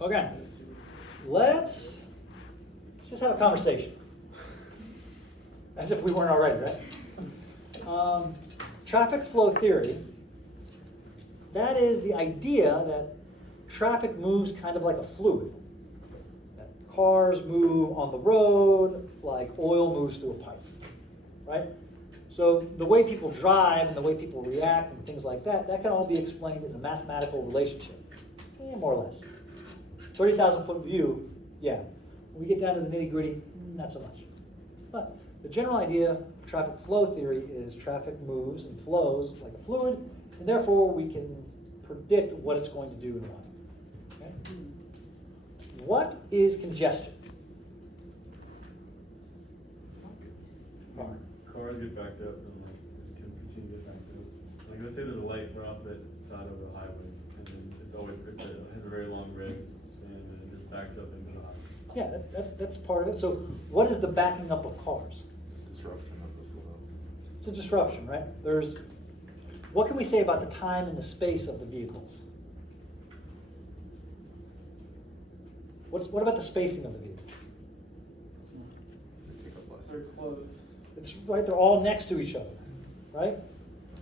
Okay, let's just have a conversation. As if we weren't already, right? Traffic flow theory, that is the idea that traffic moves kind of like a fluid. That cars move on the road like oil moves through a pipe, right? So the way people drive and the way people react and things like that, that can all be explained in a mathematical relationship, more or less. 30,000 foot view, yeah. When we get down to the nitty gritty, not so much. But the general idea of traffic flow theory is traffic moves and flows like a fluid, and therefore we can predict what it's going to do and why. Okay? What is congestion? Cars get backed up and like can continue to get backed up. Like let's say there's a light right off the side of the highway, and then it has a very long red span, and it just backs up into the highway. Yeah, that's part of it. So what is the backing up of cars? Disruption of the flow. It's a disruption, right? What can we say about the time and the space of the vehicles? What about the spacing of the vehicles? They're close. It's right, they're all next to each other, right?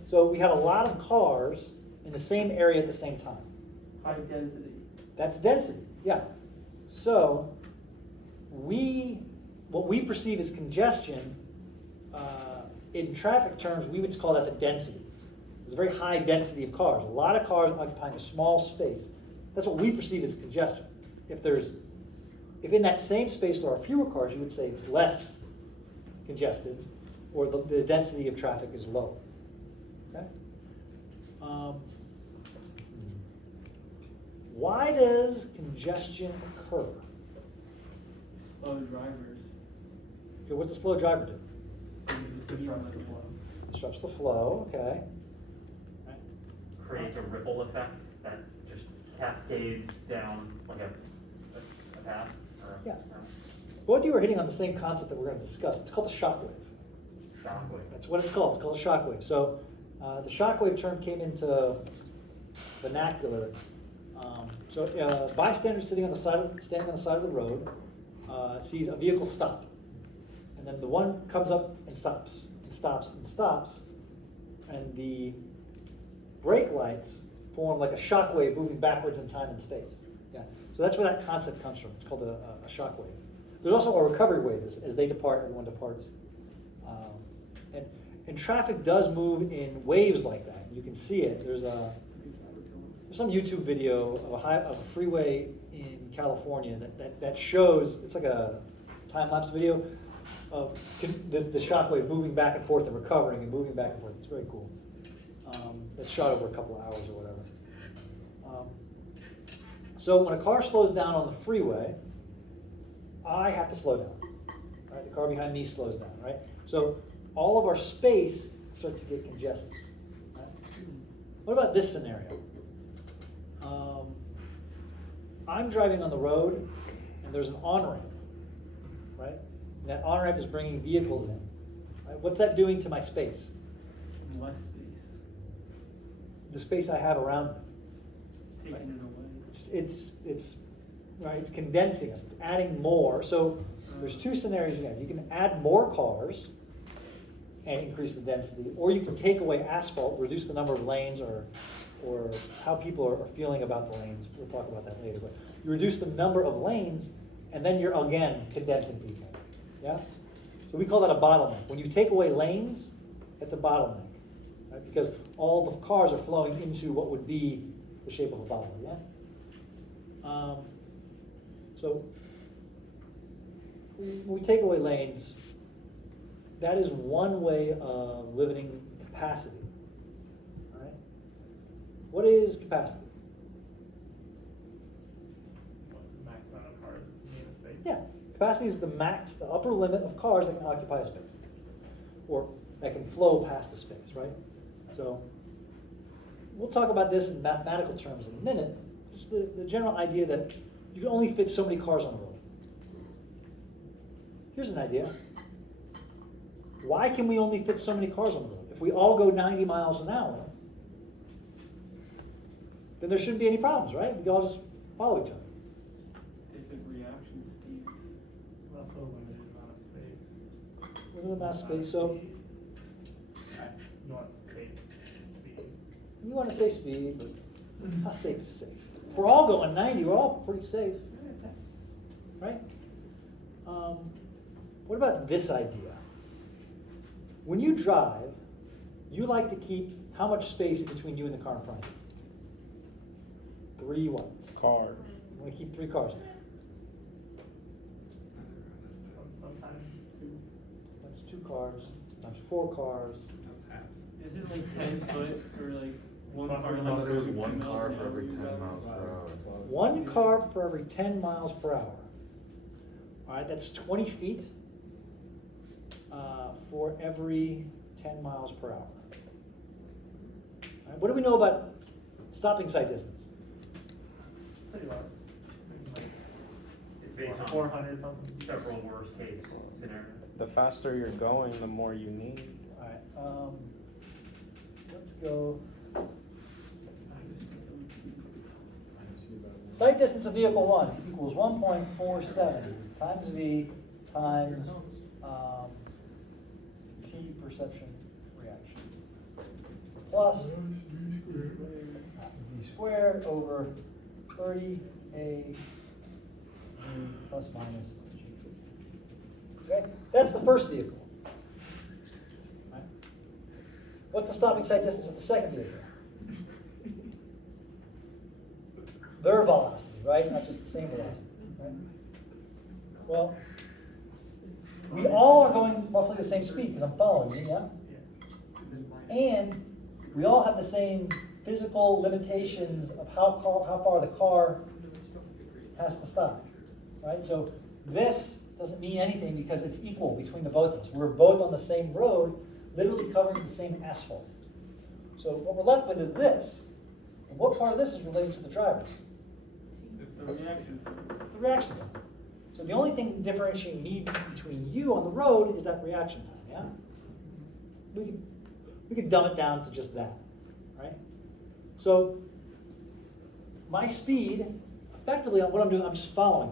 So we have a lot of cars in the same area at the same time. High density. That's density, yeah. So what we perceive as congestion, in traffic terms, we would call that the density. There's a very high density of cars. A lot of cars occupying a small space. That's what we perceive as congestion. If in that same space there are fewer cars, you would say it's less congested, or the density of traffic is low. Okay? Why does congestion occur? Slow drivers. Okay, what's a slow driver do? Disrupts the flow. Disrupts the flow, okay. Right. Creates a ripple effect that just cascades down like a path. Yeah. Both of you are hitting on the same concept that we're going to discuss. It's called the shockwave. Shockwave. That's what it's called. It's called a shockwave. So the shockwave term came into vernacular. Bystander standing on the side of the road sees a vehicle stop, and then the one comes up and stops, and stops, and stops, and the brake lights form like a shockwave moving backwards in time and space. Yeah. So that's where that concept comes from. It's called a shockwave. There's also a recovery wave. As they depart, everyone departs. And traffic does move in waves like that. You can see it. There's some YouTube video of a freeway in California that shows, it's like a time-lapse video of the shockwave moving back and forth and recovering and moving back and forth. It's very cool. It's shot over a couple of hours or whatever. So when a car slows down on the freeway, I have to slow down. Right? The car behind me slows down, right? So all of our space starts to get congested. Right? What about this scenario? I'm driving on the road, and there's an on-ramp, right? And that on-ramp is bringing vehicles in. Right? What's that doing to my space? Less space. The space I have around me. Taking Right. it away. It's right. It's condensing us. It's adding more. So there's two scenarios you have. You can add more cars and increase the density, or you can take away asphalt, reduce the number of lanes, or how people are feeling about the lanes. We'll talk about that later. But you reduce the number of lanes, and then you're again condensing people. Yeah. So we call that a bottleneck. When you take away lanes, it's a bottleneck, right? Because all the cars are flowing into what would be the shape of a bottle. Yeah. So when we take away lanes, that is one way of limiting capacity. All right. What is capacity? Max amount of cars in a space. Yeah, capacity is the upper limit of cars that can occupy a space, or that can flow past a space, right? So we'll talk about this in mathematical terms in a minute. Just the general idea that you can only fit so many cars on the road. Here's an idea. Why can we only fit so many cars on the road? If we all go 90 miles an hour, then there shouldn't be any problems, right? We can all just follow each other. Limited amount of space, so You want safe speed. you want to say speed, but how safe is safe? If we're all going 90, we're all pretty safe, right? What about this idea? When you drive, you like to keep how much space between you and the car in front of you? 3 ones. Cars. You want to keep 3 cars. Sometimes two. That's 2 cars, sometimes 4 cars. Is it like 10 foot or like one Buffer car? I thought there was 1 car for every 10 miles per hour. 1 car for every 10 miles per hour. All right, that's 20 feet for every 10 miles per hour. All right, what do we know about stopping sight distance? Pretty large. It's based on 400 something. several worst case scenarios. The faster you're going, the more you need. All right, let's go. Sight distance of vehicle 1 equals 1.47 times V times T perception reaction plus V squared over 30A plus minus G. Okay, that's the first vehicle. Right. What's the stopping sight distance of the second vehicle? Their velocity, right? Not just the same velocity, right? Well, we all are going roughly the same speed because I'm following you, yeah? And we all have the same physical limitations of how far the car has to stop, right? So this doesn't mean anything because it's equal between the both of us. We're both on the same road, literally covering the same asphalt. So what we're left with is this. And what part of this is related to the drivers? The reaction. The reaction time. So the only thing differentiating me between you on the road is that reaction time, yeah? We could dumb it down to just that, right? So my speed, effectively what I'm doing, I'm just following.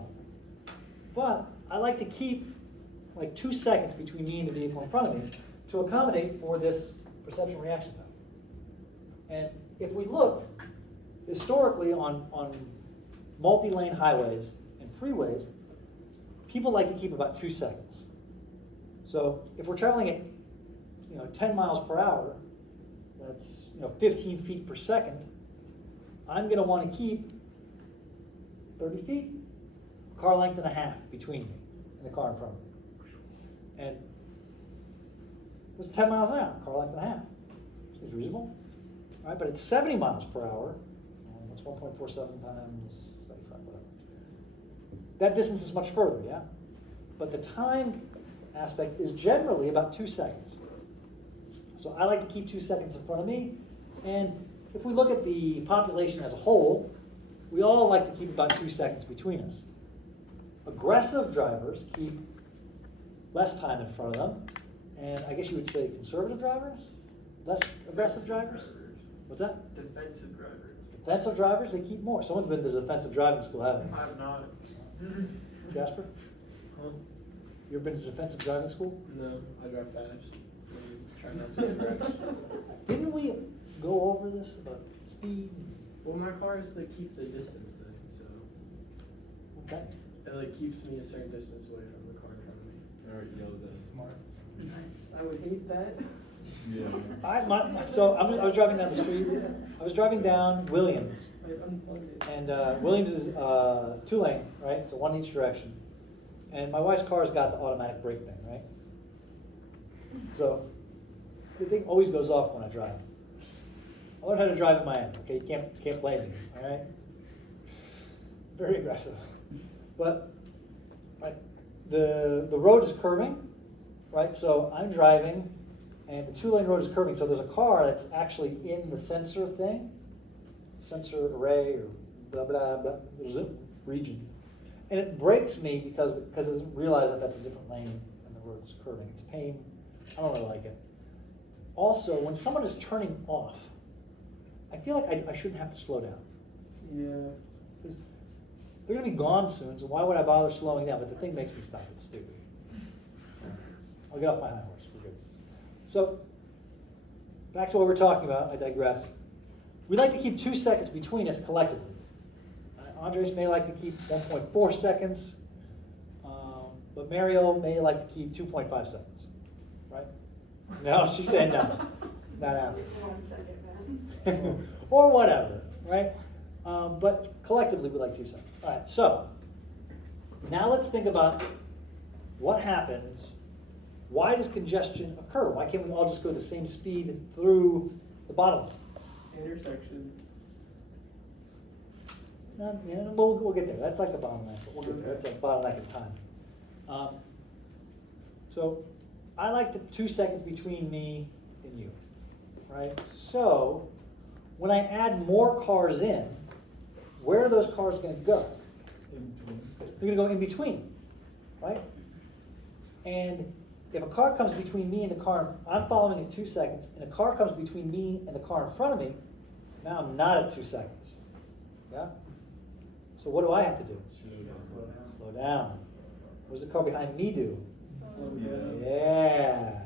But I like to keep like 2 seconds between me and the vehicle in front of me to accommodate for this perception reaction time. And if we look historically on multi-lane highways and freeways, people like to keep about 2 seconds. So if we're traveling at 10 miles per hour, that's 15 feet per second, I'm going to want to keep 30 feet, car length and a half between me and the car in front of me. And it was 10 miles an hour, car length and a half. Seems reasonable. All right, but at 70 miles per hour, that's 1.47 times 75, whatever. That distance is much further, yeah? But the time aspect is generally about 2 seconds. So I like to keep 2 seconds in front of me. And if we look at the population as a whole, we all like to keep about 2 seconds between us. Aggressive drivers keep less time in front of them. And I guess you would say conservative drivers? Less aggressive drivers? What's that? Defensive drivers. Defensive drivers, they keep more. Someone's been to defensive driving school, haven't I have not. you? Jasper? You ever been to defensive driving school? No, I drive fast. Try not to get wrecked. Didn't we go over this about speed? Well, my cars, they keep the distance thing, so What's that? it like keeps me a certain distance away from the car in front of me. I already know this. Smart. Nice. I would hate that. Yeah. So I was driving down the street. I was driving down Williams. I unplugged it. And Williams is 2-lane, right? So one in each direction. And my wife's car's got the automatic brake thing, right? So the thing always goes off when I drive. I learned how to drive in Miami. Okay, you can't blame me, all right? Very aggressive. But right, the road is curving, right? So I'm driving, and the 2-lane road is curving. So there's a car that's actually in the sensor thing, sensor array or blah blah blah region, and it brakes me because it doesn't realize that that's a different lane and the road's curving. It's a pain. I don't really like it. Also, when someone is turning off, I feel like I shouldn't have to slow down. Yeah. Because they're going to be gone soon, so why would I bother slowing down? But the thing makes me stop. It's stupid. I'll get off my high horse, we're good. So, back to what we're talking about, I digress. We like to keep 2 seconds between us collectively. Andres may like to keep 1.4 seconds, but Mario may like to keep 2.5 seconds, right? No, she said no, not happening. 1 second, man. Or whatever, right? But collectively, we like 2 seconds. All right, so now let's think about what happens. Why does congestion occur? Why can't we all just go the same speed through the bottleneck? Intersections. No, yeah, we'll get there. That's like a bottleneck, but we'll get there. That's a bottleneck in time. So I like the 2 seconds between me and you, right? So when I add more cars in, where are those cars going to go? They're going to go in between, right? And if a car comes between me and the car, I'm following in 2 seconds, and a car comes between me and the car in front of me, now I'm not at 2 seconds. Yeah? So what do I have to do? Slow down. What does the car behind me do? Yeah.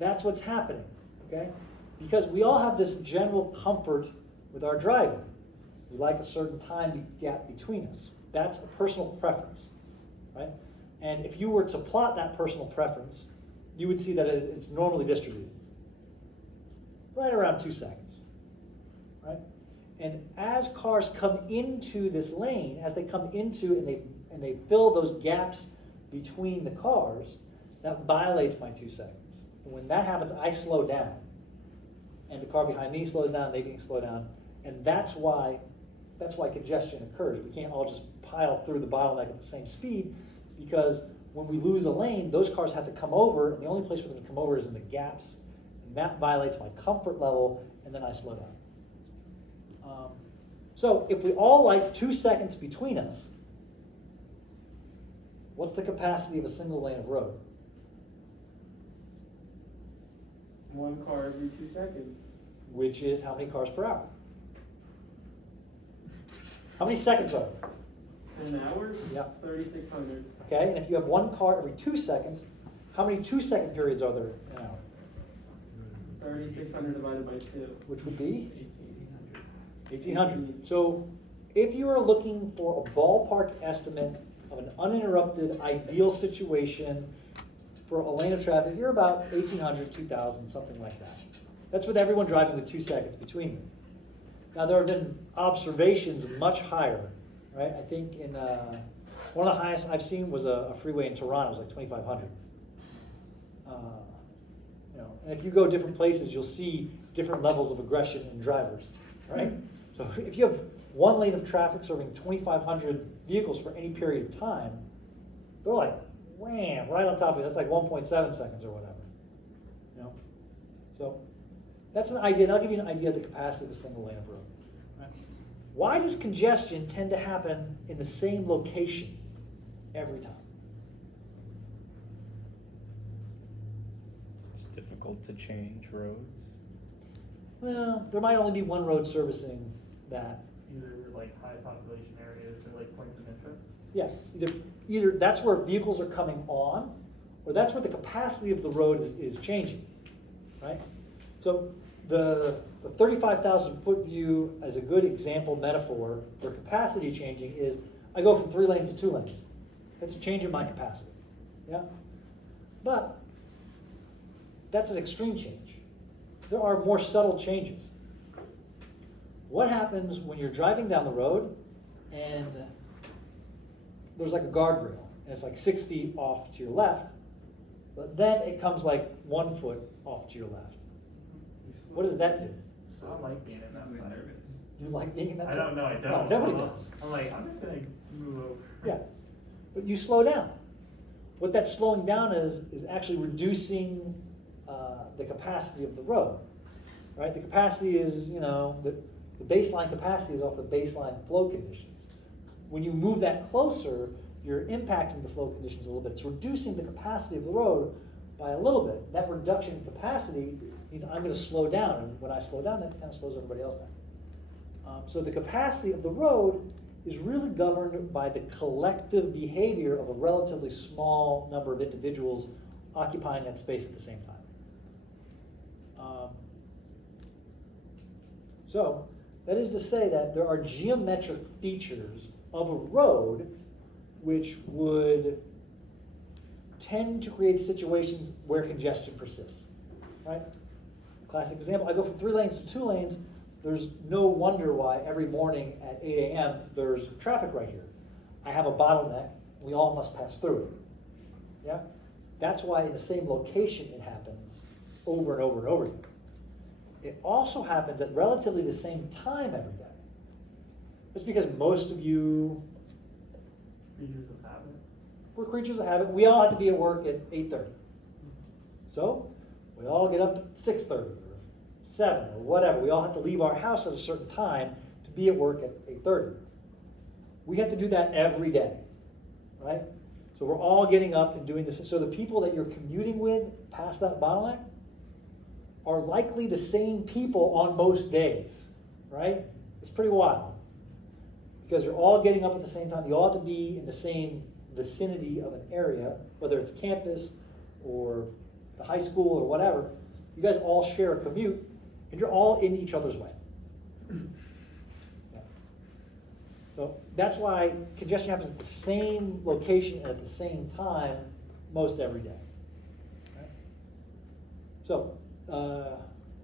That's what's happening, okay? Because we all have this general comfort with our driving. We like a certain time gap between us. That's a personal preference, right? And if you were to plot that personal preference, you would see that it's normally distributed. Right around 2 seconds, right? And as cars come into this lane, as they come into and they fill those gaps between the cars, that violates my 2 seconds. And when that happens, I slow down. And the car behind me slows down, they can slow down. And that's why congestion occurs. We can't all just pile through the bottleneck at the same speed, because when we lose a lane, those cars have to come over, and the only place for them to come over is in the gaps. And that violates my comfort level, and then I slow down. So if we all like 2 seconds between us, what's the capacity of a single lane of road? 1 car every 2 seconds. Which is how many cars per hour? How many seconds are there? An hour? Yeah. 3,600. Okay, and if you have 1 car every 2 seconds, how many 2-second periods are there in an hour? 3,600 divided by 2. Which would be? 1,800. So if you are looking for a ballpark estimate of an uninterrupted ideal situation for a lane of traffic, you're about 1,800, 2,000, something like that. That's with everyone driving with 2 seconds between them. Now there have been observations much higher, right? I think in one of the highest I've seen was a freeway in Toronto. It was like 2,500. And if you go different places, you'll see different levels of aggression in drivers, right? So if you have 1 lane of traffic serving 2,500 vehicles for any period of time, they're like, wham, right on top of it. That's like 1.7 seconds or whatever. So that's an idea. That'll give you an idea of the capacity of a single lane of road. Right? Why does congestion tend to happen in the same location every time? It's difficult to change roads. Well, there might only be 1 road servicing that. Either like high population areas or like points of interest. Yes, either that's where vehicles are coming on, or that's where the capacity of the road is changing, right? So the 35,000 foot view as a good example metaphor for capacity changing is I go from 3 lanes to 2 lanes. That's a change in my capacity, yeah? But that's an extreme change. There are more subtle changes. What happens when you're driving down the road and there's like a guardrail and it's like 6 feet off to your left, but then it comes like 1 foot off to your left? What does that do? So I like being in that side. You like being in that I don't know, I No, don't. nobody does. I'm like, I'm just gonna move over. Yeah, but you slow down. What that's slowing down is actually reducing the capacity of the road, right? The capacity is, the baseline capacity is off the baseline flow conditions. When you move that closer, you're impacting the flow conditions a little bit. It's reducing the capacity of the road by a little bit. That reduction in capacity means I'm going to slow down, and when I slow down, that kind of slows everybody else down. So the capacity of the road is really governed by the collective behavior of a relatively small number of individuals occupying that space at the same time. So that is to say that there are geometric features of a road which would tend to create situations where congestion persists, right? Classic example, I go from 3 lanes to 2 lanes, there's no wonder why every morning at 8 a.m. there's traffic right here. I have a bottleneck, we all must pass through it, yeah? That's why in the same location it happens over and over and over again. It also happens at relatively the same time every day. It's because most of you, Creatures of habit. we're creatures of habit. We all have to be at work at 8:30. So we all get up at 6:30 or 7 or whatever. We all have to leave our house at a certain time to be at work at 8:30. We have to do that every day, right? So we're all getting up and doing this. So the people that you're commuting with past that bottleneck are likely the same people on most days, right? It's pretty wild. Because you're all getting up at the same time. You all have to be in the same vicinity of an area, whether it's campus or the high school or whatever. You guys all share a commute, and you're all in each other's way. Yeah. So that's why congestion happens at the same location and at the same time most every day. Right? So,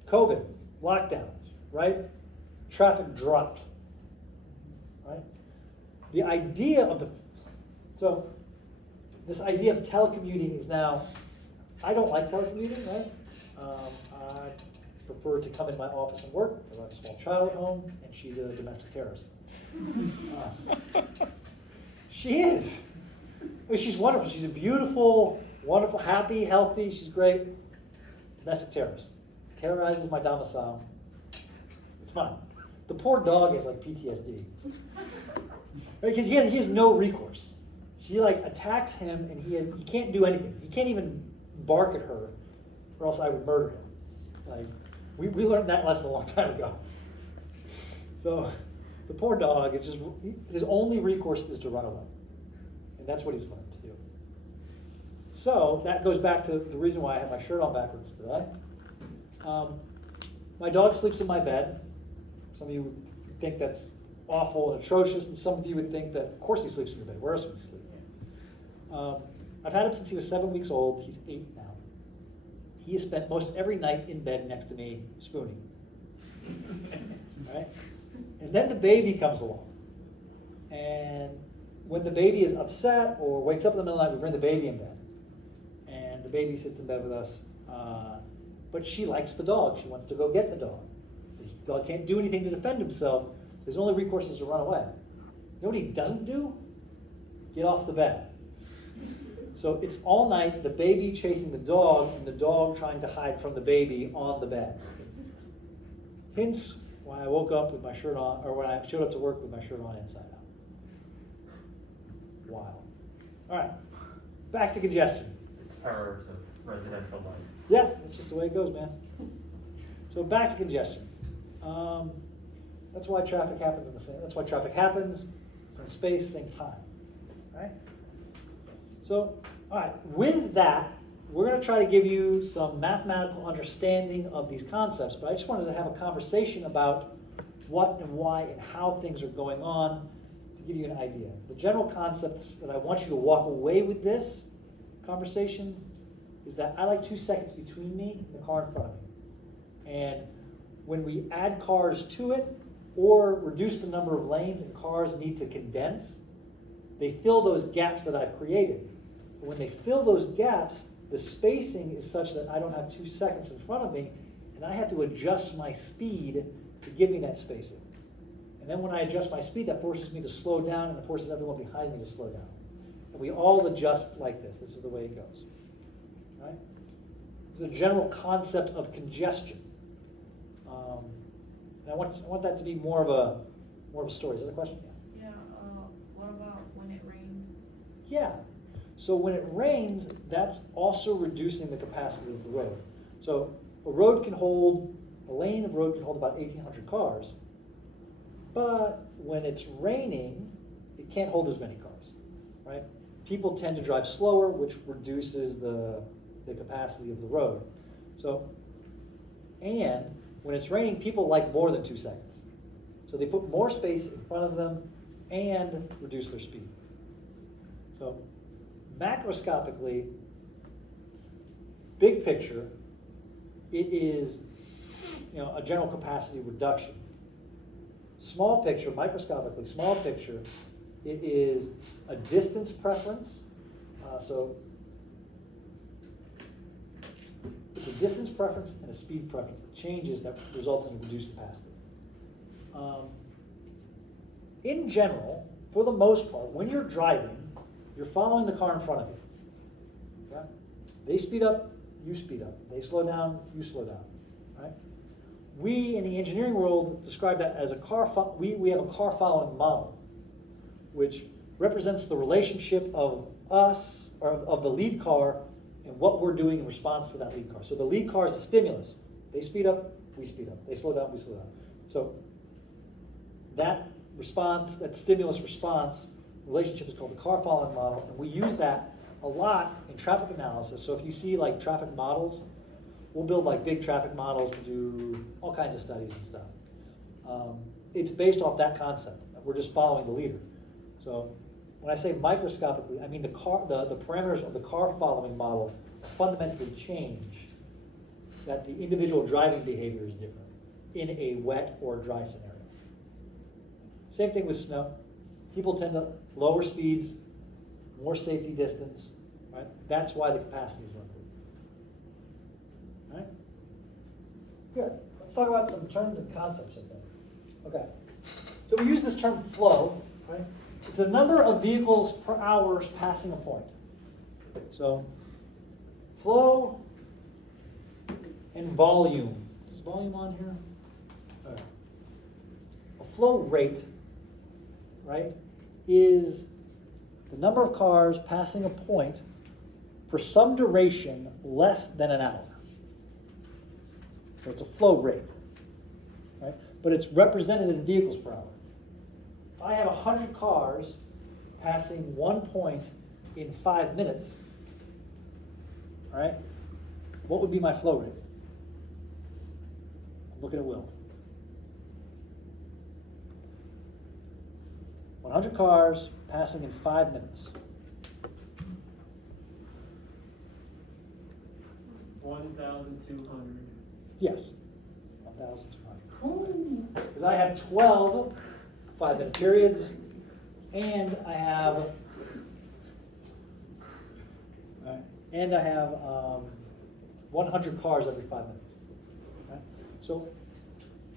COVID, lockdowns, right? Traffic dropped, right? The idea of this idea of telecommuting is now, I don't like telecommuting, right? I prefer to come in my office and work. I have a small child at home, and she's a domestic terrorist. She is. I mean, she's wonderful. She's a beautiful, wonderful, happy, healthy. She's great. Domestic terrorist. Terrorizes my domicile. It's fine. The poor dog has like PTSD. Because he has no recourse. She like attacks him and he can't do anything. He can't even bark at her or else I would murder him. Like we learned that lesson a long time ago. So the poor dog is just, his only recourse is to run away. And that's what he's learned to do. So that goes back to the reason why I have my shirt on backwards today. My dog sleeps in my bed. Some of you would think that's awful and atrocious, and some of you would think that, of course, he sleeps in your bed. Where else would he sleep? I've had him since he was 7 weeks old. He's 8 now. He has spent most every night in bed next to me, spooning. Right? And then the baby comes along. And when the baby is upset or wakes up in the middle of the night, we bring the baby in bed. And the baby sits in bed with us. But she likes the dog. She wants to go get the dog. The dog can't do anything to defend himself. So his only recourse is to run away. You know what he doesn't do? Get off the bed. So it's all night, the baby chasing the dog, and the dog trying to hide from the baby on the bed. Hence why I woke up with my shirt on, or when I showed up to work with my shirt on inside out. Wild. All right, back to congestion. Terrors of residential life. Yeah, that's just the way it goes, man. So back to congestion. That's why traffic happens in the same. That's why traffic happens, same space, same time, right? So, all right. With that, we're going to try to give you some mathematical understanding of these concepts. But I just wanted to have a conversation about what and why and how things are going on to give you an idea. The general concepts that I want you to walk away with this conversation is that I like 2 seconds between me and the car in front of me. And when we add cars to it or reduce the number of lanes and cars need to condense, they fill those gaps that I've created. But when they fill those gaps, the spacing is such that I don't have 2 seconds in front of me, and I have to adjust my speed to give me that spacing. And then when I adjust my speed, that forces me to slow down, and it forces everyone behind me to slow down. And we all adjust like this. This is the way it goes. Right? It's a general concept of congestion. And I want that to be more of a story. Is that a question? Yeah. Yeah, what about when it rains? Yeah. So when it rains, that's also reducing the capacity of the road. So a lane of road can hold about 1,800 cars. But when it's raining, it can't hold as many cars, right? People tend to drive slower, which reduces the the capacity of the road. So, and when it's raining, people like more than 2 seconds. So they put more space in front of them and reduce their speed. So macroscopically, big picture, it is, a general capacity reduction. Small picture, microscopically, small picture, it is a distance preference. So it's a distance preference and a speed preference that changes that results in a reduced capacity. In general, for the most part, when you're driving, you're following the car in front of you. Okay? They speed up, you speed up. They slow down, you slow down. Right? We in the engineering world describe that as we have a car following model, which represents the relationship of us, or of the lead car, and what we're doing in response to that lead car. So the lead car is a stimulus. They speed up, we speed up. They slow down, we slow down. So that response, that stimulus response relationship is called the car following model, and we use that a lot in traffic analysis. So if you see like traffic models, we'll build like big traffic models to do all kinds of studies and stuff. It's based off that concept. We're just following the leader. So when I say microscopically, I mean the parameters of the car following model fundamentally change, that the individual driving behavior is different in a wet or dry scenario. Same thing with snow. People tend to lower speeds, more safety distance, right? That's why the capacity is limited. Right? Good. Let's talk about some terms and concepts, I think. Okay. So we use this term flow, right? It's the number of vehicles per hour passing a point. So flow and volume. Is volume on here? Okay. A flow rate, right, is the number of cars passing a point for some duration less than an hour. So it's a flow rate, right? But it's represented in vehicles per hour. If I have 100 cars passing one point in 5 minutes, all right, what would be my flow rate? I'm looking at Will. 100 cars passing in 5 minutes. 1,200. Yes, 1,200. Because I have 12 5-minute periods, and I have 100 cars every 5 minutes. Right? So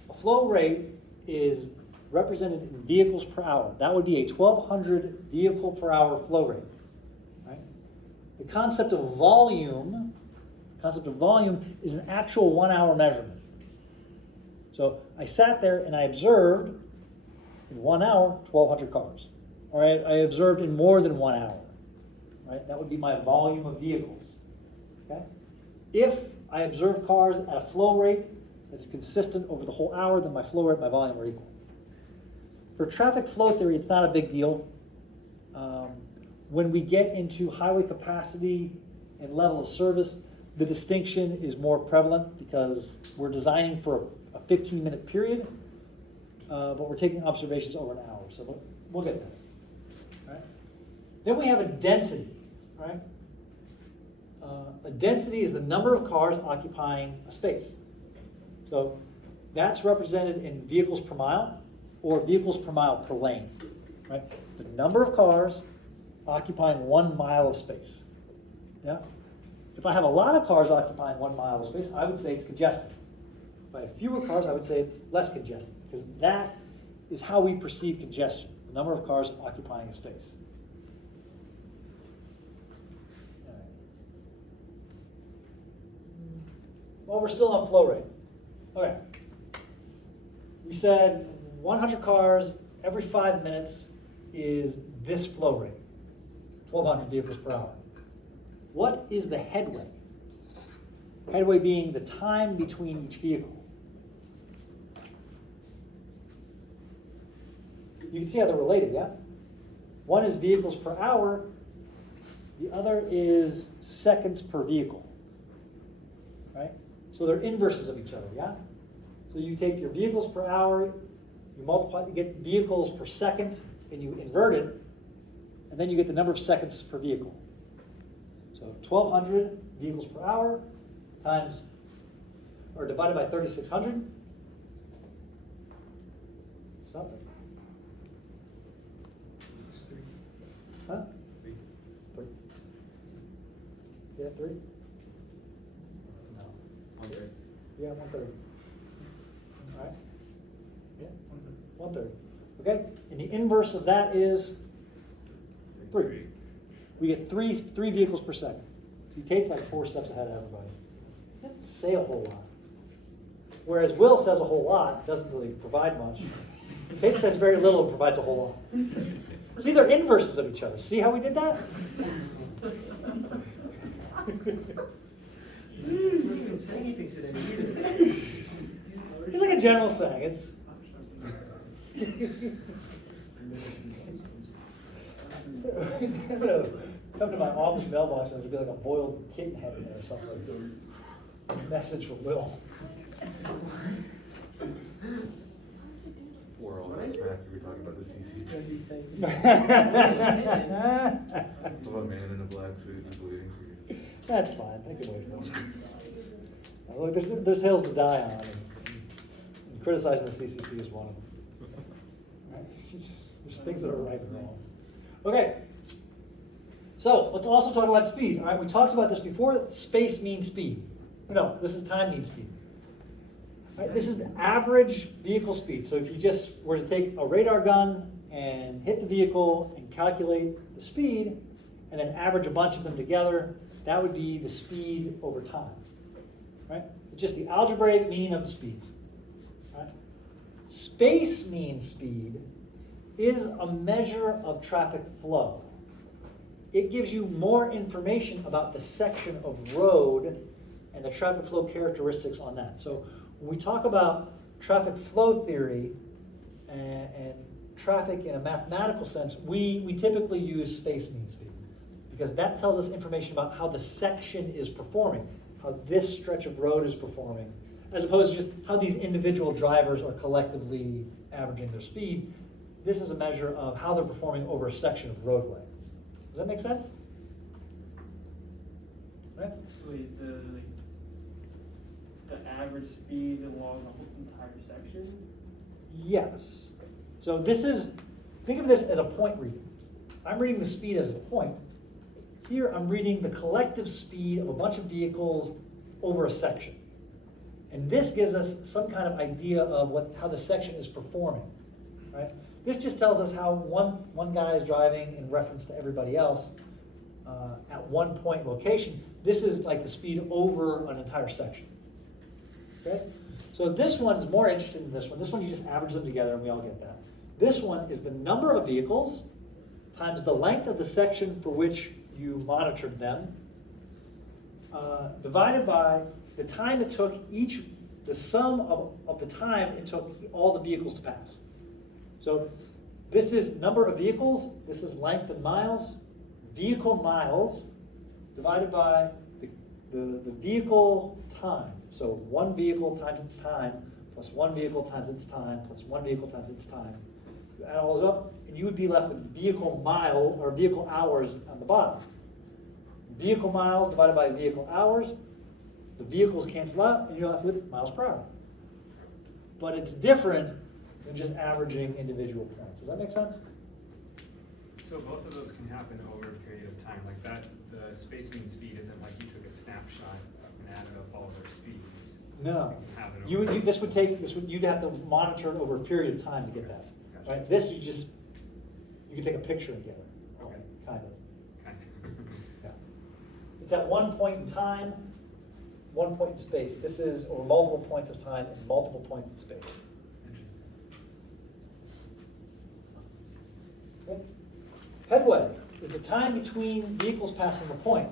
a flow rate is represented in vehicles per hour. That would be a 1,200 vehicle per hour flow rate. Right? The concept of volume is an actual 1 hour measurement. So I sat there and I observed in 1 hour 1,200 cars. All right, I observed in more than 1 hour. Right, that would be my volume of vehicles. Okay, if I observe cars at a flow rate that is consistent over the whole hour, then my flow rate and my volume are equal. For traffic flow theory, it's not a big deal. When we get into highway capacity and level of service, the distinction is more prevalent because we're designing for a 15-minute period, but we're taking observations over an hour. So we'll get there. Right? Then we have a density. Right? A density is the number of cars occupying a space. So that's represented in vehicles per mile or vehicles per mile per lane. Right? The number of cars occupying 1 mile of space. Yeah? If I have a lot of cars occupying 1 mile of space, I would say it's congested. If I have fewer cars, I would say it's less congested, because that is how we perceive congestion, the number of cars occupying a space. All right. Well, we're still on flow rate. Okay. We said 100 cars every 5 minutes is this flow rate, 1,200 vehicles per hour. What is the headway? Headway being the time between each vehicle. You can see how they're related, yeah? One is vehicles per hour, the other is seconds per vehicle. right? So they're inverses of each other, yeah? So you take your vehicles per hour, you multiply, you get vehicles per second, and you invert it, and then you get the number of seconds per vehicle. So 1,200 vehicles per hour times, or divided by 3,600. Something. Huh? 3. Yeah, 3? No. 1/3. Yeah, 1/3. All right. Yeah, 1/3. Okay, and the inverse of that is 3. We get three vehicles per second. See, Tate's like 4 steps ahead of everybody. He doesn't say a whole lot. Whereas Will says a whole lot, doesn't really provide much. Tate says very little and provides a whole lot. See, they're inverses of each other. See how we did that? It's like a general saying. It's I'm gonna come to my office mailbox and there'll be like a boiled kitten head in there or something like that. A message from Will. We're all next match, we were talking about the CC. Of a man in a black suit and bleeding for you. That's fine. I can wait for it. Look, there's hills to die on, and criticizing the CCP is one of them. Right? There's things that are right and wrong. Okay. So let's also talk about speed. All right, we talked about this before. Space means speed. No, this is time means speed. All right, this is the average vehicle speed. So if you just were to take a radar gun and hit the vehicle and calculate the speed, and then average a bunch of them together, that would be the speed over time. Right? It's just the algebraic mean of the speeds. Right? Space mean speed is a measure of traffic flow. It gives you more information about the section of road and the traffic flow characteristics on that. So when we talk about traffic flow theory and traffic in a mathematical sense, we typically use space mean speed because that tells us information about how the section is performing, how this stretch of road is performing, as opposed to just how these individual drivers are collectively averaging their speed. This is a measure of how they're performing over a section of roadway. Does that make sense? Right? So wait, the average speed along the whole entire section? Yes. So this is, think of this as a point reading. I'm reading the speed as a point. Here I'm reading the collective speed of a bunch of vehicles over a section. And this gives us some kind of idea of how the section is performing, right? This just tells us how one guy is driving in reference to everybody else at one point location. This is like the speed over an entire section. Okay? So this one is more interesting than this one. This one you just average them together and we all get that. This one is the number of vehicles times the length of the section for which you monitored them, divided by the time it took the sum of the time it took all the vehicles to pass. So this is number of vehicles, this is length in miles, vehicle miles divided by the vehicle time. So one vehicle times its time, plus one vehicle times its time, plus one vehicle times its time. You add all those up, and you would be left with vehicle mile, or vehicle hours on the bottom. Vehicle miles divided by vehicle hours, the vehicles cancel out, and you're left with miles per hour. But it's different than just averaging individual points. Does that make sense? So both of those can happen over a period of time. Like that, the space mean speed isn't like you took a snapshot and added up all their speeds. No. You can have it over You'd have to monitor it over a period of time to get that. Gotcha. Right? This you can take a picture and get it. Okay. Kind of. Kind Yeah. It's at one point in time, one point in space. This is over multiple points of time and multiple points in space. Okay. Headway is the time between vehicles passing a point,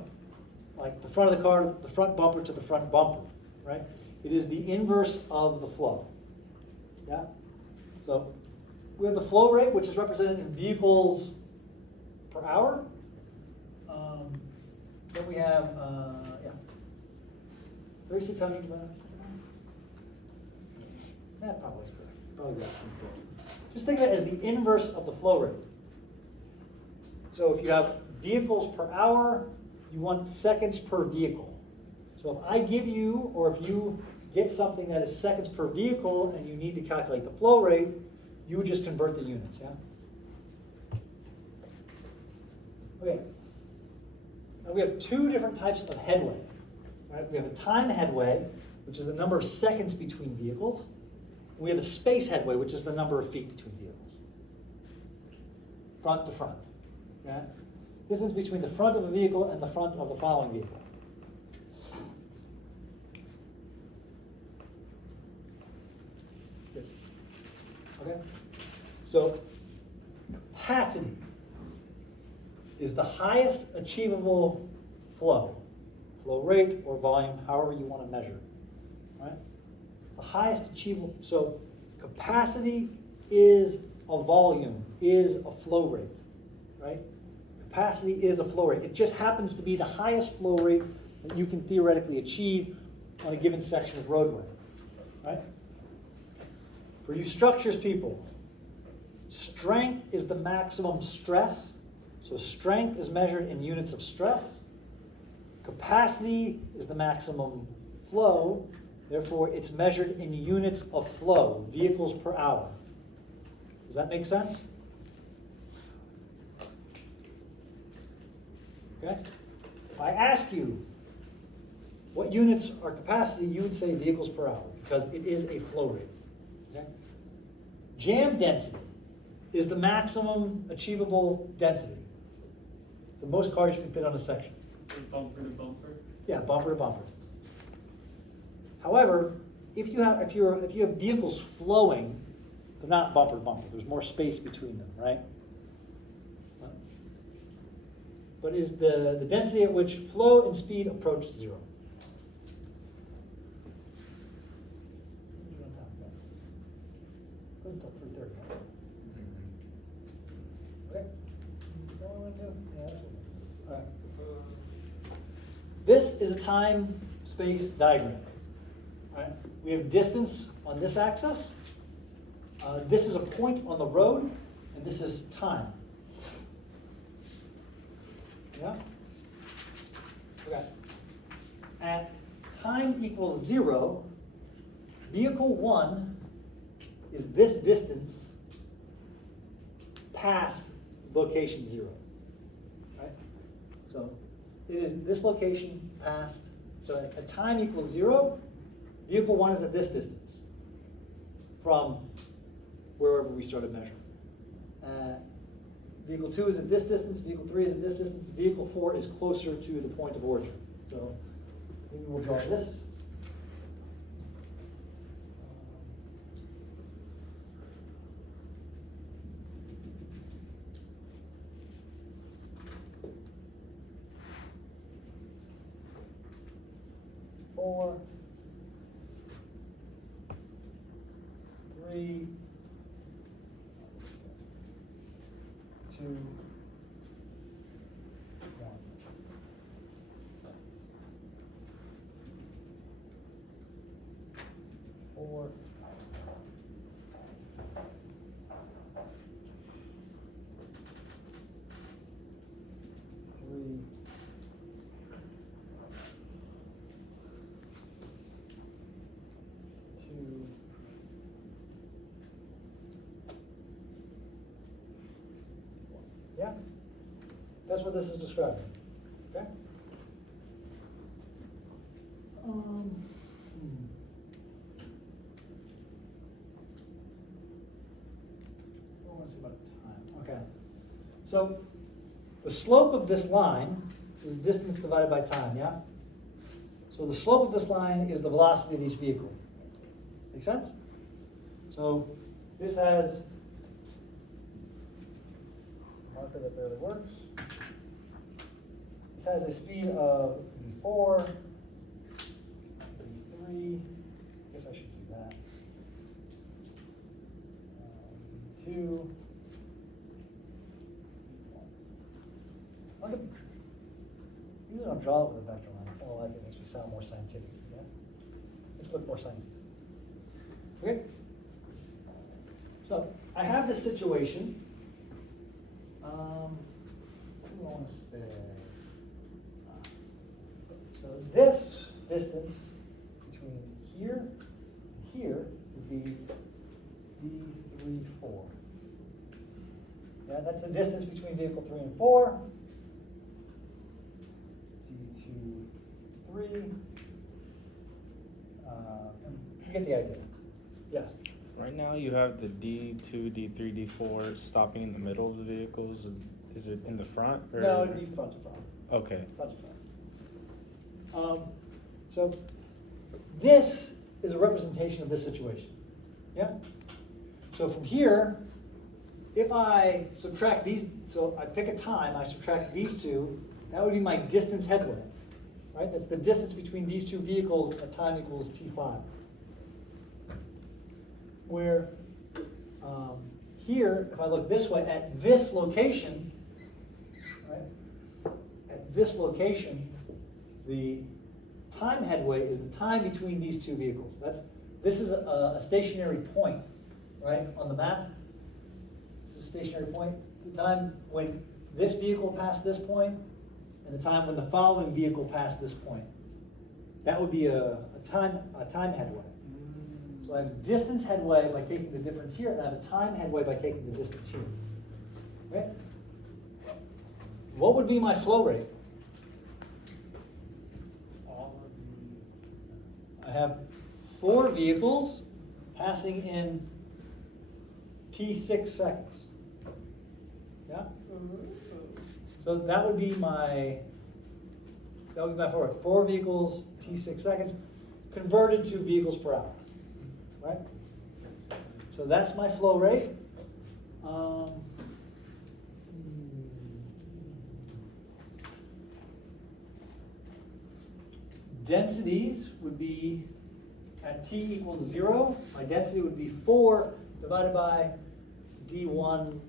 like the front of the car, the front bumper to the front bumper, right? It is the inverse of the flow. Yeah. So we have the flow rate, which is represented in vehicles per hour. Then we have 3,600 miles. That probably is correct. Probably got some correct. Just think of it as the inverse of the flow rate. So if you have vehicles per hour, you want seconds per vehicle. So if I give you, or if you get something that is seconds per vehicle and you need to calculate the flow rate, you would just convert the units, yeah? Okay. Now we have two different types of headway. Right? We have a time headway, which is the number of seconds between vehicles. We have a space headway, which is the number of feet between vehicles. Front to front. Okay? Distance between the front of a vehicle and the front of the following vehicle. Good. Okay? So, capacity is the highest achievable flow rate or volume, however you want to measure it, right? It's the highest achievable. So capacity is a volume, is a flow rate, right? Capacity is a flow rate. It just happens to be the highest flow rate that you can theoretically achieve on a given section of roadway, right? For you structures people, strength is the maximum stress. So strength is measured in units of stress. Capacity is the maximum flow. Therefore, it's measured in units of flow, vehicles per hour. Does that make sense? Okay. If I ask you what units are capacity, you would say vehicles per hour because it is a flow rate. Okay. Jam density is the maximum achievable density. The most cars you can fit on a section. Bumper to bumper. Yeah, bumper to bumper. However, if you have vehicles flowing, they're not bumper to bumper. There's more space between them, right? But is the density at which flow and speed approach zero? Good until 3:30. Okay. Yeah, that's good. All right. This is a time-space diagram. All right. We have distance on this axis. This is a point on the road, and this is time. Yeah? Okay. At time equals 0, vehicle 1 is this distance past location 0. Right? So it is this location past. So at time equals 0, vehicle 1 is at this distance from wherever we started measuring. Vehicle 2 is at this distance, vehicle 3 is at this distance, vehicle 4 is closer to the point of origin. So maybe we'll draw this. Four, 3, 2, 1. 4. 3. 2. Yeah, that's what this is describing. Okay. I want to see about time. Okay. So the slope of this line is distance divided by time. Yeah. So the slope of this line is the velocity of each vehicle. Make sense? So this has marker that barely works. This has a speed of V4, V3. I guess I should do that. V2. Usually I don't draw it with a vector line. I kind of like it. It makes me sound more scientific. Yeah? Let's look more science. Okay? So I have this situation. What do I want to say? So this distance between here and here would be D3, 4. Yeah, that's the distance between vehicle 3 and 4. D2, 3. You get the idea. Yes. Right now you have the D2, D3, D4 stopping in the middle of the vehicles. Is it in the front? Or? No, it'd be front to front. Okay. Front to front. So this is a representation of this situation. Yeah? So from here, if I subtract these, so I pick a time, I subtract these two, that would be my distance headway. Right? That's the distance between these two vehicles at time equals T5. Where here, if I look this way, at this location, right? At this location, the time headway is the time between these two vehicles. This is a stationary point, right, on the map. This is a stationary point. The time when this vehicle passed this point, and the time when the following vehicle passed this point. That would be a time headway. So I have a distance headway by taking the difference here, and I have a time headway by taking the distance here. Right? What would be my flow rate? I have 4 vehicles passing in T6 seconds. Yeah? So that would be my flow rate. 4 vehicles, T6 seconds, converted to vehicles per hour. Right? So that's my flow rate. Densities would be at T equals 0. My density would be 4 divided by D1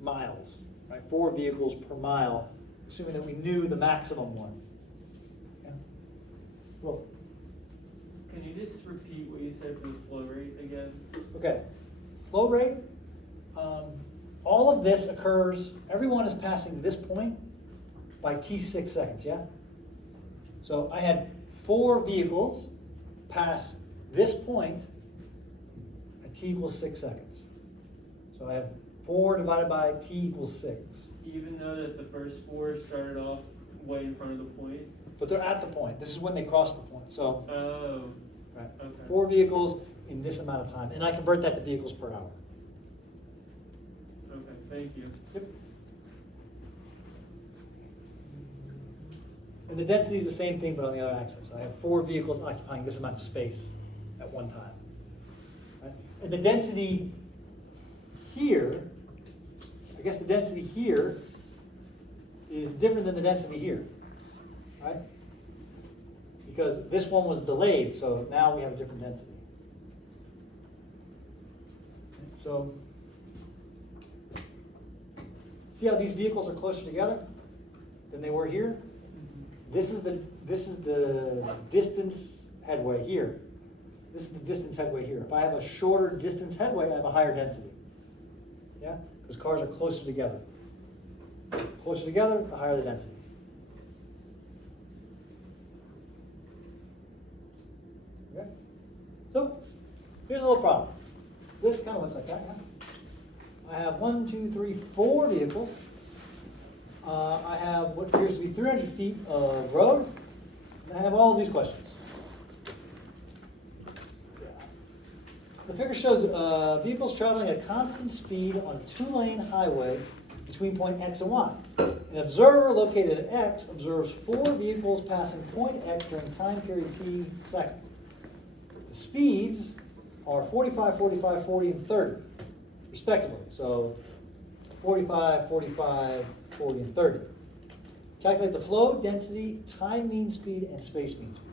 miles. Right? 4 vehicles per mile, assuming that we knew the maximum one. Yeah? Well, Can you just repeat what you said for the flow rate again? okay, flow rate, all of this occurs, everyone is passing this point by T6 seconds, yeah? So I had 4 vehicles pass this point at T equals 6 seconds. So I have 4 divided by T equals 6. Even though that the first 4 started off way in front of the point? But they're at the point. This is when they cross the point. So Oh, right, okay. 4 vehicles in this amount of time. And I convert that to vehicles per hour. Okay, thank you. Yep. And the density is the same thing, but on the other axis. I have 4 vehicles occupying this amount of space at one time. Right? And the density here, I guess the density here is different than the density here, right? Because this one was delayed, so now we have a different density. So, see how these vehicles are closer together than they were here? This is the distance headway here. This is the distance headway here. If I have a shorter distance headway, I have a higher density. Yeah? Because cars are closer together. Closer together, the higher the density. Okay? So, here's a little problem. This kind of looks like that, yeah? I have 1, 2, 3, 4 vehicles. I have what appears to be 300 feet of road, and I have all of these questions. The figure shows vehicles traveling at constant speed on a 2-lane highway between point X and Y. An observer located at X observes 4 vehicles passing point X during time period T seconds. The speeds are 45, 45, 40, and 30, respectively. So 45, 45, 40, and 30. Calculate the flow, density, time mean speed, and space mean speed.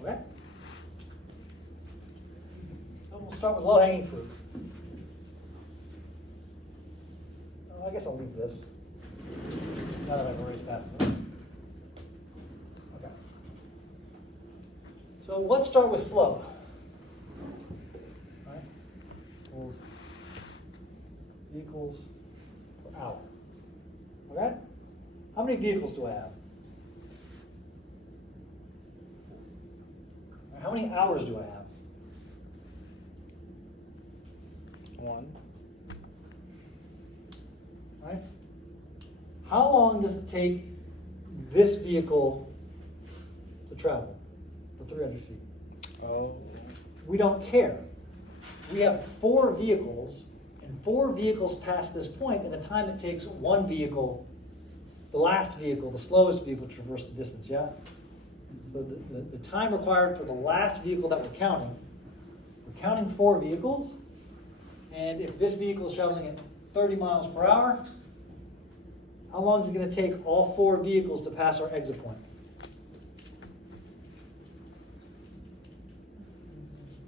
Okay? So we'll start with low-hanging fruit. I guess I'll leave this. Now that I've erased that. Okay. So let's start with flow. Right? Equals vehicles per hour. Okay? How many vehicles do I have? How many hours do I have? 1. Right? How long does it take this vehicle to travel the 300 feet? Oh. We don't care. We have 4 vehicles, and 4 vehicles past this point, and the time it takes one vehicle, the last vehicle, the slowest vehicle, to traverse the distance, yeah? The time required for the last vehicle that we're counting 4 vehicles, and if this vehicle is traveling at 30 miles per hour, how long is it going to take all 4 vehicles to pass our exit point?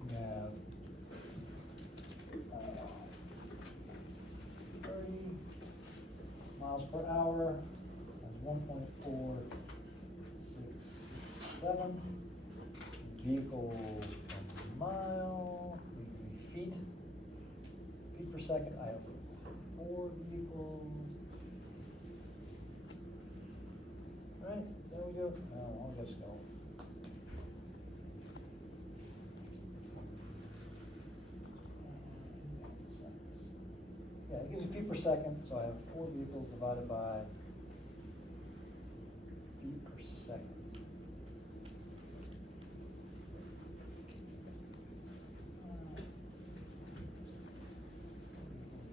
We have 30 miles per hour, that's 1.467 vehicles per mile, feet per second. I have 4 vehicles. Right, there we go. No, I'll just go. Seconds. Yeah, it gives you feet per second, so I have 4 vehicles divided by feet per second.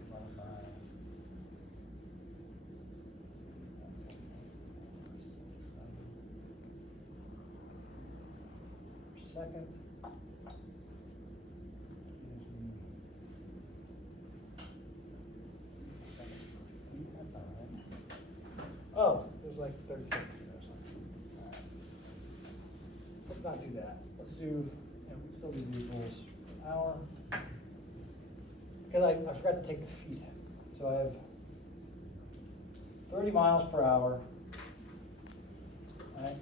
Divided by second. That's all right. Oh, there's like 30 seconds there or something. All right. Let's not do that. Let's do, we still do vehicles per hour. Because I forgot to take the feet. So I have 30 miles per hour. All right.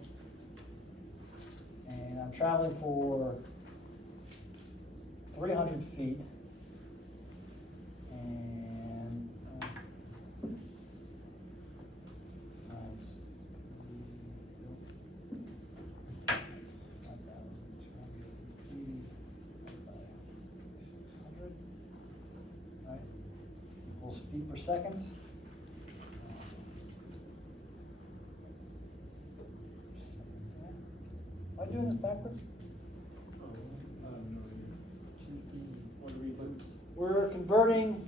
And I'm traveling for 300 feet. And times 600. Right? Equals feet per second. Am I doing this backwards? We're converting,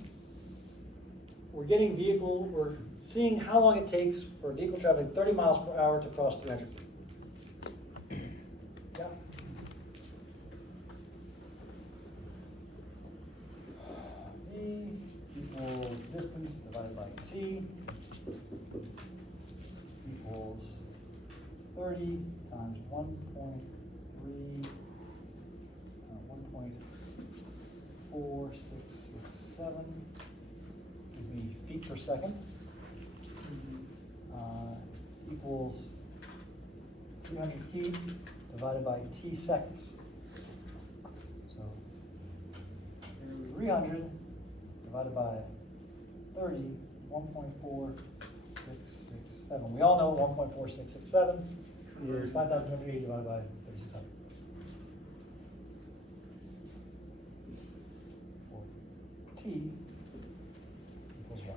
we're getting vehicle, we're seeing how long it takes for a vehicle traveling 30 miles per hour to cross 300 feet. Yeah. E equals distance divided by t equals 30 times 1.4667 gives me feet per second. Equals 300 feet divided by t seconds. So 300 divided by 30, 1.4667. We all know 1.4667 is 5,280 divided by 3,600. For t equals 1.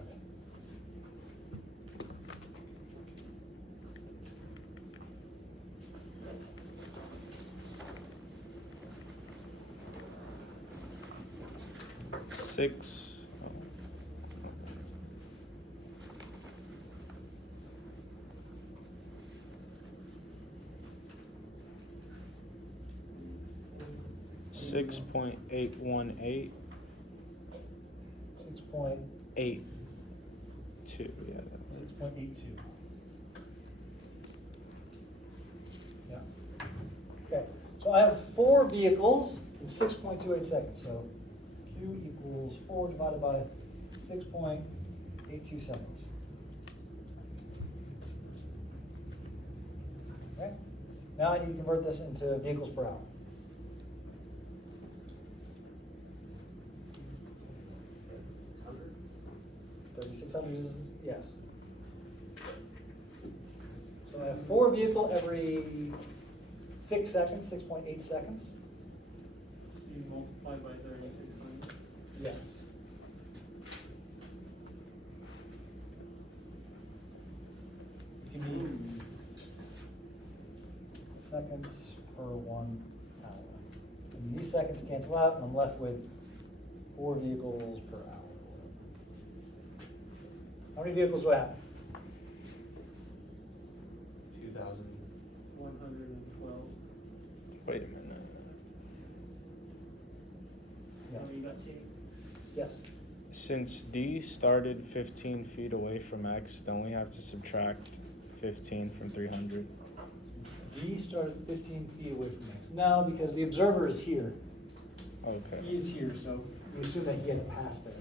Six. 6.818. 6.82. 2, yeah. 6.82. Yeah. Okay, so I have 4 vehicles in 6.28 seconds. So Q equals 4 divided by 6.82 seconds. Now I need to convert this into vehicles per hour. 3,600 is, yes. So I have 4 vehicle every 6 seconds, 6.8 seconds. So you multiply by 3,600. Yes. You need seconds per 1 hour. And these seconds cancel out, and I'm left with 4 vehicles per hour. How many vehicles do I have? 2,000. 112. Wait a minute. Yes. How many you got, Steve? Yes. Since D started 15 feet away from X, don't we have to subtract 15 from 300? D started 15 feet away from X. No, because the observer is here. Okay. He is here, so you assume that he had passed there.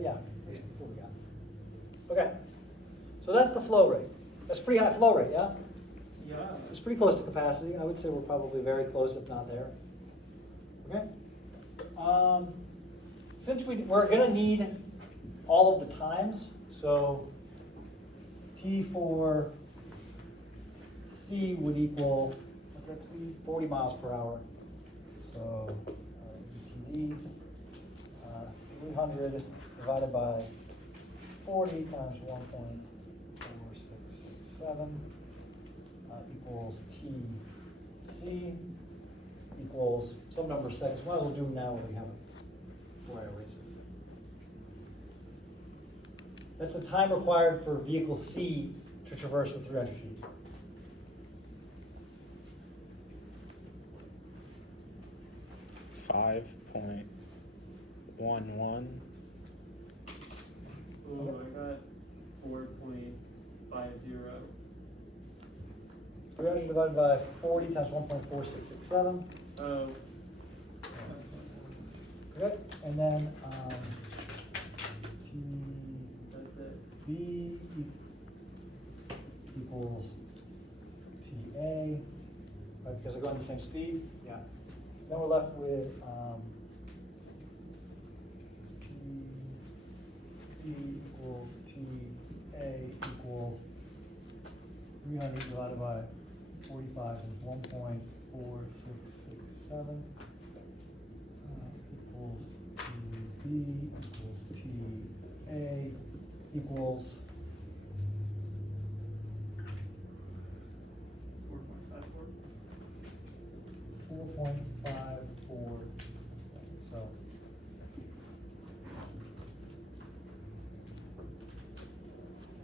Yeah, that's what we got. Okay, so that's the flow rate. That's pretty high flow rate, yeah? Yeah. It's pretty close to capacity. I would say we're probably very close, if not there. Okay? Since we're gonna need all of the times, so T for C would equal, what's that speed? 40 miles per hour. So ETD, 300 divided by 40 times 1.4667 equals TC equals some number of seconds. Might as well do them now when we have it before I erase it. That's the time required for vehicle C to traverse the 300 feet. .11. Oh, I got 4.50. 300 divided by 40 times 1.4667. Oh, Okay, and then T that's it. B equals TA, right, because they're going the same speed. Yeah. Then we're left with T equals TA equals 300 divided by 45 is 1.4667 equals TB equals TA equals 4.54. So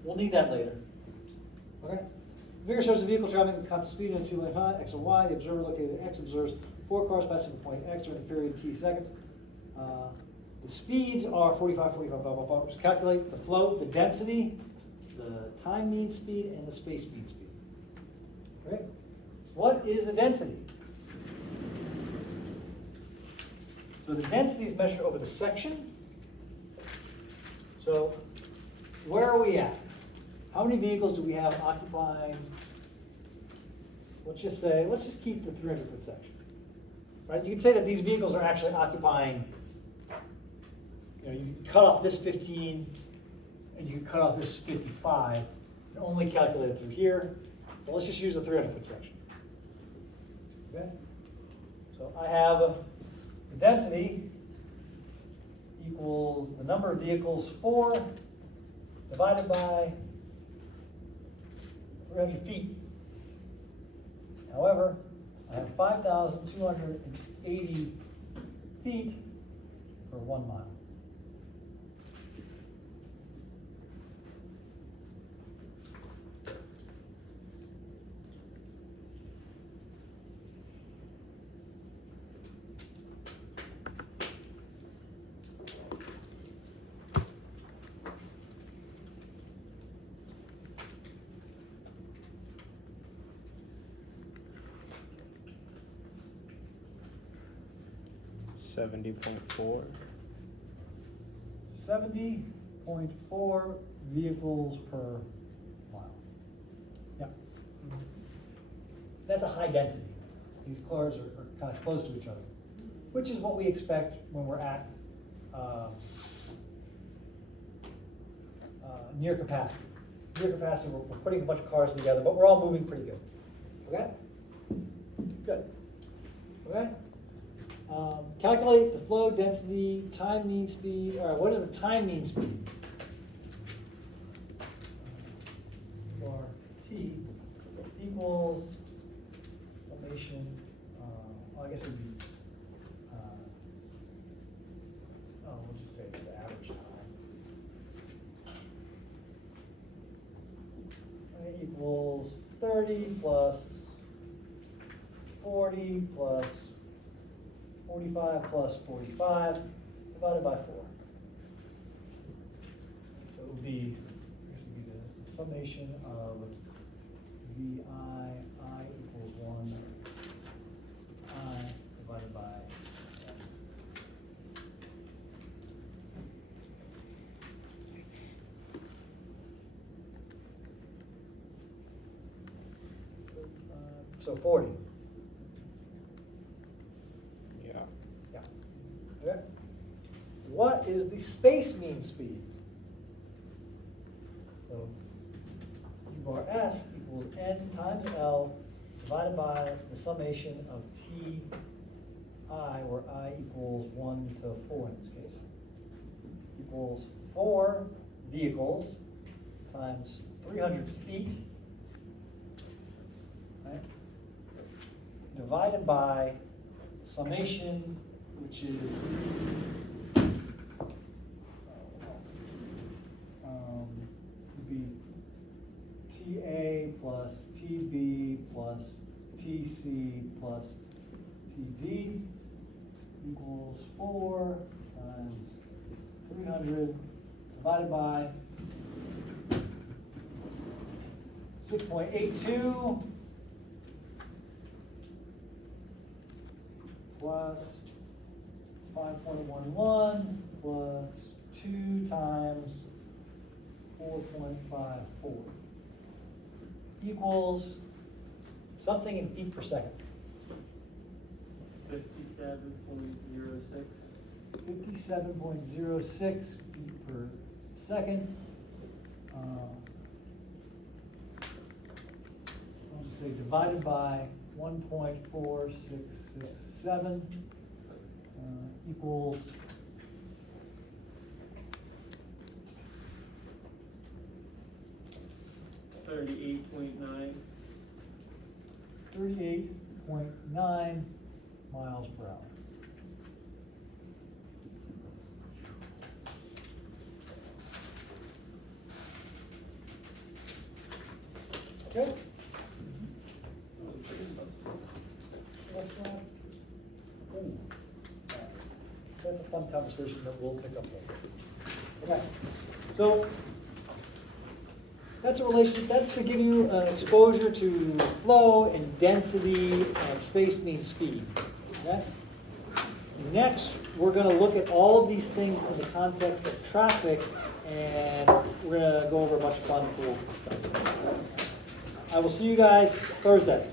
we'll need that later. Okay? The figure shows the vehicle traveling at constant speed in a 2-lane line, X and Y. The observer located at X observes 4 cars passing from point X during the period T seconds. The speeds are 45, 45, blah, blah, blah. Just calculate the flow, the density, the time mean speed, and the space mean speed. Okay? What is the density? So the density is measured over the section. So where are we at? How many vehicles do we have occupying? Let's just keep the 300-foot section. Right? You can say that these vehicles are actually occupying, you can cut off this 15 and you can cut off this 55 and only calculate it through here. But let's just use the 300-foot section. Okay? So I have the density equals the number of vehicles 4 divided by 300 feet. However, I have 5,280 feet per 1 mile. 70.4. 70.4 vehicles per mile. Yeah. That's a high density. These cars are kind of close to each other, which is what we expect when we're at near capacity. Near capacity, we're putting a bunch of cars together, but we're all moving pretty good. Okay? Good. Okay? Calculate the flow density, time mean speed. All right, what is the time mean speed? For T equals summation, well, I guess it would be, we'll just say it's the average time. Equals 30 plus 40 plus 45 plus 45 divided by 4. So it would be, I guess it would be the summation of VI, I equals 1, I divided by n. So 40. Yeah. Yeah. Okay. What is the space mean speed? So U bar S equals N times L divided by the summation of T I, where I equals 1 to 4 in this case. Equals 4 vehicles times 300 feet, right? Divided by summation, which is would be TA plus TB plus TC plus TD equals 4 times 300 divided by 6.82 plus 5.11 plus 2 times 4.54 equals something in feet per second. 57.06. 57.06 feet per second. I'll just say divided by 1.4667 equals 38.9. 38.9 miles per hour. Okay? What's that? Ooh. That's a fun conversation that we'll pick up later. Okay, so that's a relationship, that's to give you an exposure to flow and density and space mean speed. Okay? Next, we're going to look at all of these things in the context of traffic, and we're going to go over a bunch of fun, cool stuff. I will see you guys Thursday.